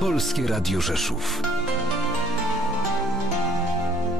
Polskie Radio Rzeszów.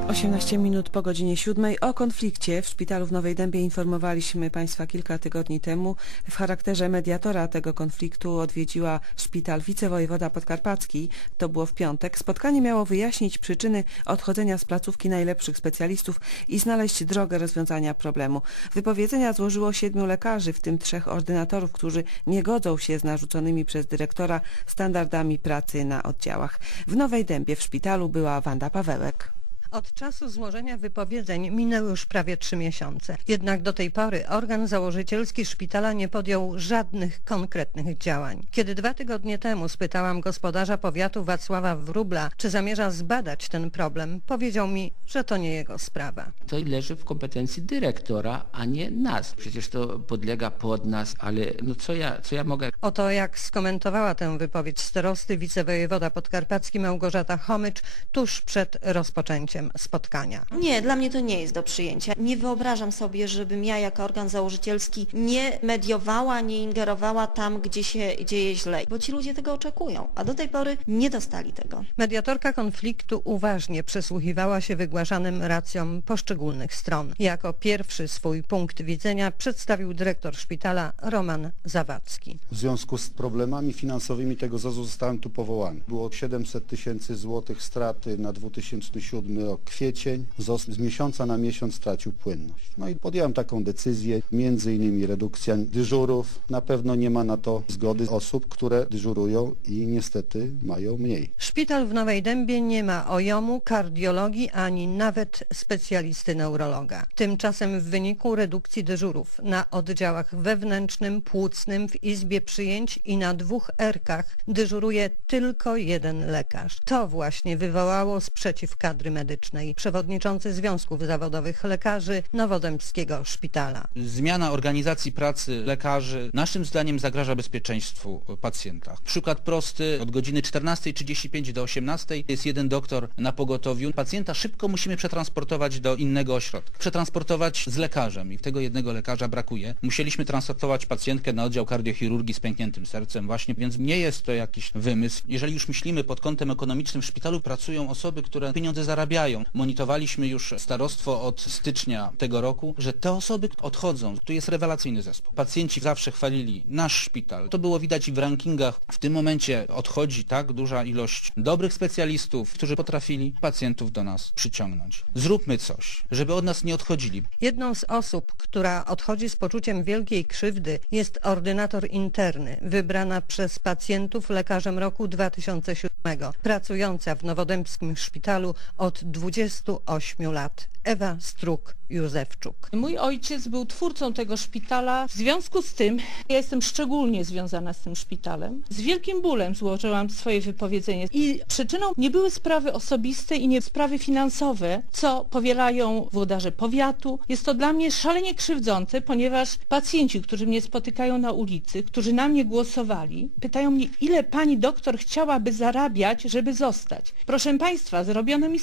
18 minut po godzinie 7 o konflikcie w szpitalu w Nowej Dębie informowaliśmy Państwa kilka tygodni temu. W charakterze mediatora tego konfliktu odwiedziła szpital wicewojewoda podkarpacki. To było w piątek. Spotkanie miało wyjaśnić przyczyny odchodzenia z placówki najlepszych specjalistów i znaleźć drogę rozwiązania problemu. Wypowiedzenia złożyło siedmiu lekarzy, w tym trzech ordynatorów, którzy nie godzą się z narzuconymi przez dyrektora standardami pracy na oddziałach. W Nowej Dębie w szpitalu była Wanda Pawełek. Od czasu złożenia wypowiedzeń minęły już prawie trzy miesiące. Jednak do tej pory organ założycielski szpitala nie podjął żadnych konkretnych działań. Kiedy dwa tygodnie temu spytałam gospodarza powiatu Wacława Wróbla, czy zamierza zbadać ten problem, powiedział mi, że to nie jego sprawa. To leży w kompetencji dyrektora, a nie nas. Przecież to podlega pod nas, ale no co ja, co ja mogę Oto jak skomentowała tę wypowiedź starosty wicewojewoda podkarpacki Małgorzata Chomycz tuż przed rozpoczęciem spotkania. Nie, dla mnie to nie jest do przyjęcia. Nie wyobrażam sobie, żebym ja jako organ założycielski nie mediowała, nie ingerowała tam, gdzie się dzieje źle, bo ci ludzie tego oczekują, a do tej pory nie dostali tego. Mediatorka konfliktu uważnie przysłuchiwała się wygłaszanym racjom poszczególnych stron. Jako pierwszy swój punkt widzenia przedstawił dyrektor szpitala Roman Zawadzki. W związku z problemami finansowymi tego ZOZ-u zostałem tu powołany. Było 700 tysięcy złotych straty na 2007 rok kwiecień. Z miesiąca na miesiąc stracił płynność. No i podjąłem taką decyzję, między innymi redukcja dyżurów. Na pewno nie ma na to zgody osób, które dyżurują i niestety mają mniej. Szpital w Nowej Dębie nie ma ojomu, kardiologii ani nawet specjalisty neurologa. Tymczasem w wyniku redukcji dyżurów na oddziałach wewnętrznym, płucnym, w izbie przyjęć i na dwóch erkach dyżuruje tylko jeden lekarz. To właśnie wywołało sprzeciw kadry medycznej. Przewodniczący Związków Zawodowych Lekarzy Nowodębskiego Szpitala. Zmiana organizacji pracy lekarzy naszym zdaniem zagraża bezpieczeństwu pacjenta. Przykład prosty, od godziny 14.35 do 18.00 jest jeden doktor na pogotowiu. Pacjenta szybko musimy przetransportować do innego ośrodka. Przetransportować z lekarzem i tego jednego lekarza brakuje. Musieliśmy transportować pacjentkę na oddział kardiochirurgii z pękniętym sercem właśnie, więc nie jest to jakiś wymysł. Jeżeli już myślimy pod kątem ekonomicznym, w szpitalu pracują osoby, które pieniądze zarabiają. Monitorowaliśmy już starostwo od stycznia tego roku, że te osoby odchodzą. Tu jest rewelacyjny zespół. Pacjenci zawsze chwalili nasz szpital. To było widać i w rankingach. W tym momencie odchodzi tak duża ilość dobrych specjalistów, którzy potrafili pacjentów do nas przyciągnąć. Zróbmy coś, żeby od nas nie odchodzili. Jedną z osób, która odchodzi z poczuciem wielkiej krzywdy jest ordynator interny, wybrana przez pacjentów lekarzem roku 2007, pracująca w Nowodębskim Szpitalu od 28 lat. Ewa Struk-Józefczuk. Mój ojciec był twórcą tego szpitala. W związku z tym ja jestem szczególnie związana z tym szpitalem. Z wielkim bólem złożyłam swoje wypowiedzenie i przyczyną nie były sprawy osobiste i nie sprawy finansowe, co powielają włodarze powiatu. Jest to dla mnie szalenie krzywdzące, ponieważ pacjenci, którzy mnie spotykają na ulicy, którzy na mnie głosowali, pytają mnie, ile pani doktor chciałaby zarabiać, żeby zostać. Proszę państwa, zrobiono mi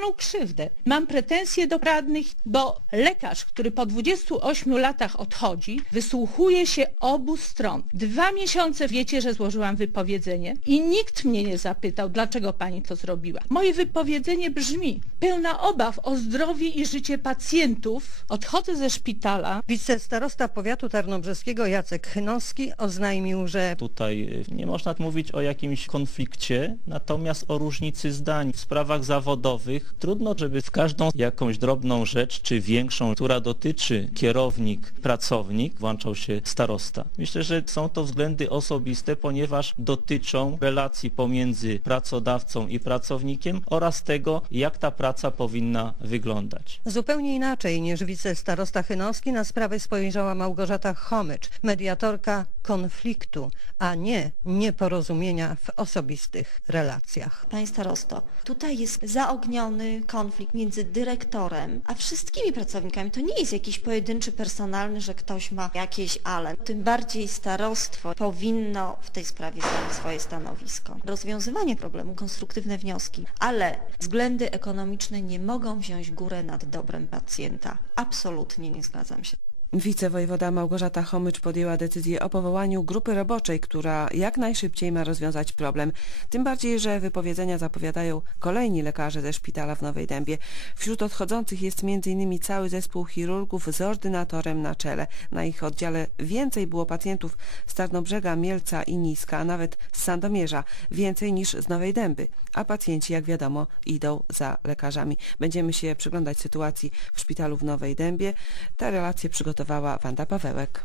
straszną krzywdę. Mam pretensje do radnych, bo lekarz, który po 28 latach odchodzi, wysłuchuje się obu stron. Dwa miesiące wiecie, że złożyłam wypowiedzenie i nikt mnie nie zapytał, dlaczego pani to zrobiła. Moje wypowiedzenie brzmi, pełna obaw o zdrowie i życie pacjentów. Odchodzę ze szpitala. Wicestarosta powiatu tarnobrzeskiego Jacek Chynowski oznajmił, że Tutaj y, nie można mówić o jakimś konflikcie, natomiast o różnicy zdań. W sprawach zawodowych trudno, żeby w każdą jakąś drobną rzecz, czy większą, która dotyczy kierownik, pracownik, włączał się starosta. Myślę, że są to względy osobiste, ponieważ dotyczą relacji pomiędzy pracodawcą i pracownikiem oraz tego, jak ta praca powinna wyglądać. zupełnie inaczej niż wicestarosta Chynowski na sprawę spojrzała Małgorzata Chomycz, mediatorka konfliktu, a nie nieporozumienia w osobistych relacjach. Panie starosto, tutaj jest zaogniony konflikt między dyrektorem a wszystkimi pracownikami. To nie jest jakiś pojedynczy, personalny, że ktoś ma jakieś ale. Tym bardziej starostwo powinno w tej sprawie zająć swoje stanowisko. Rozwiązywanie problemu, konstruktywne wnioski, ale względy ekonomiczne nie mogą wziąć górę nad dobrem pacjenta. Absolutnie nie zgadzam się. Wicewojewoda Małgorzata Chomycz podjęła decyzję o powołaniu grupy roboczej, która jak najszybciej ma rozwiązać problem. Tym bardziej, że wypowiedzenia zapowiadają kolejni lekarze ze szpitala w Nowej Dębie. Wśród odchodzących jest m.in. cały zespół chirurgów z ordynatorem na czele. Na ich oddziale więcej było pacjentów z Tarnobrzega, Mielca i Niska, a nawet z Sandomierza. Więcej niż z Nowej Dęby. A pacjenci, jak wiadomo, idą za lekarzami. Będziemy się przyglądać sytuacji w szpitalu w Nowej Dębie. Te relacje przygotowała Wanda Pawełek.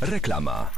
Reklama.